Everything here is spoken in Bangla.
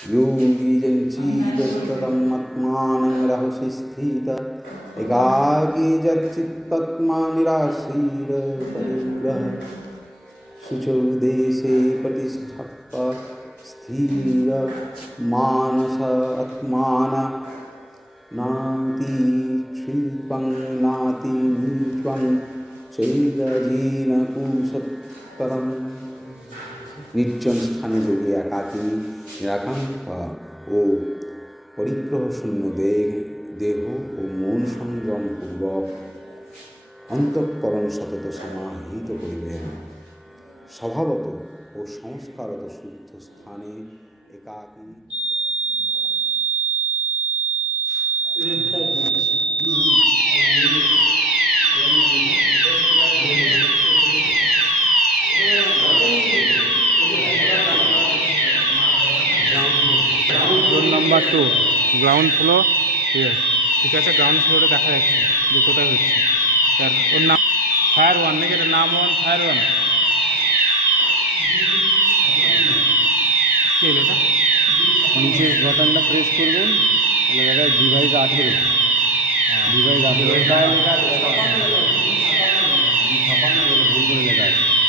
योगी जंचीदस्तम् आत्मानं रहसि स्थित एकाकी जच्चित्तत्मा निराशीर परिग्रह शुचौ देशे प्रतिष्ठप्त स्थिर मानस आत्मान नाति क्षिपं नाति नीत्वं चैदजीन कुशत्तरम। निर्जन स्थाने যোগে একাকী নিরাকাঙ্ক্ষা ও পরিগ্রহ শূন্য দেহ ও মন সংযম পূর্বক অন্তঃকরণ সতত সমাহিত করিবেন। স্বভাবত ও সংস্কারত শুদ্ধ স্থানে একাকী নাম্বার 2 গ্রাউন্ড ফ্লোর ঠিক আছে। গ্রাউন্ড ফ্লোরে দেখা যাচ্ছে যে কোথায় হচ্ছে তার ওর নাম ফায়ার ওয়ান নাকি এটার নাম ওয়ান ফায়ার ওয়ান কে এটা নিচে বাটনটা প্রেস করবেন তাহলে জায়গায় ডিভাইস 18 ডিভাইস 18 ভুল করে লেখা আছে।